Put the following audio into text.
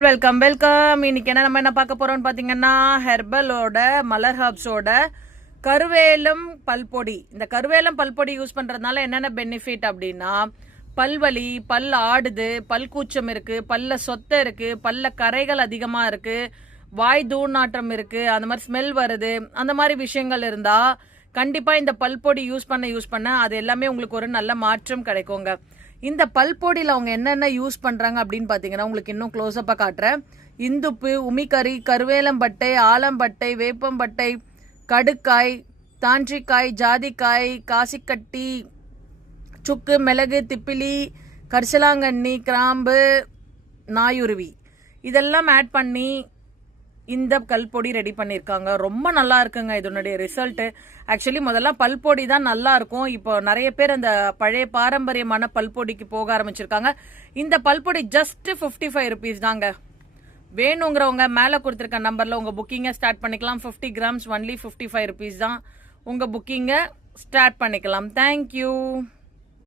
Welcome welcome. இன்னைக்கு நம்ம என்ன பார்க்க போறோம்னு பாத்தீங்கன்னா ஹெர்பலோட மலர் ஹர்ப்ஸோட கருவேலம் பல்பொடி. இந்த கருவேலம் பல்பொடி யூஸ் பண்றதுனால என்னென்ன பெனிஃபிட் அப்படின்னா, பல்வலி, பல் ஆடுது, பல் கூச்சம் இருக்கு, பல்ல சொத்தை இருக்கு, பல்ல கரைகள் அதிகமா இருக்கு, வாய் தூநாற்றம் இருக்கு, அந்த மாதிரி ஸ்மெல் வருது, அந்த மாதிரி விஷயங்கள் இருந்தா கண்டிப்பா இந்த பல்பொடி யூஸ் பண்ண அது எல்லாமே உங்களுக்கு ஒரு நல்ல மாற்றம் கிடைக்குங்க. இந்த பல்பொடியில் அவங்க என்னென்ன யூஸ் பண்ணுறாங்க அப்படின்னு பார்த்தீங்கன்னா, உங்களுக்கு இன்னும் க்ளோஸ்அப்பாக காட்டுறேன். இந்துப்பு, உமிக்கறி, கருவேலம்பட்டை, ஆலம்பட்டை, வேப்பம்பட்டை, கடுக்காய், தாண்டிக்காய், ஜாதிக்காய், காசிக்கட்டி, சுக்கு, மிளகு, திப்பிலி, கரிசலாங்கண்ணி, கிராம்பு, நாயுருவி இதெல்லாம் ஆட் பண்ணி இந்த கல்பொடி ரெடி பண்ணியிருக்காங்க. ரொம்ப நல்லா இருக்குங்க இதனுடைய ரிசல்ட். ஆக்சுவலி முதல்ல பல்பொடி தான் நல்லா இருக்கும். இப்போ நிறைய பேர் அந்த பழைய பாரம்பரியமான பல்பொடிக்கு போக ஆரம்பிச்சிருக்காங்க. இந்த பல்பொடி ஜஸ்ட் 55 rupees தாங்க. வேணுங்கிறவங்க மேலே கொடுத்துருக்க நம்பர்ல உங்க புக்கிங்கை ஸ்டார்ட் பண்ணிக்கலாம். 50 grams ஒன்லி 55 rupees தான். உங்க புக்கிங்கை ஸ்டார்ட் பண்ணிக்கலாம். தேங்க்யூ.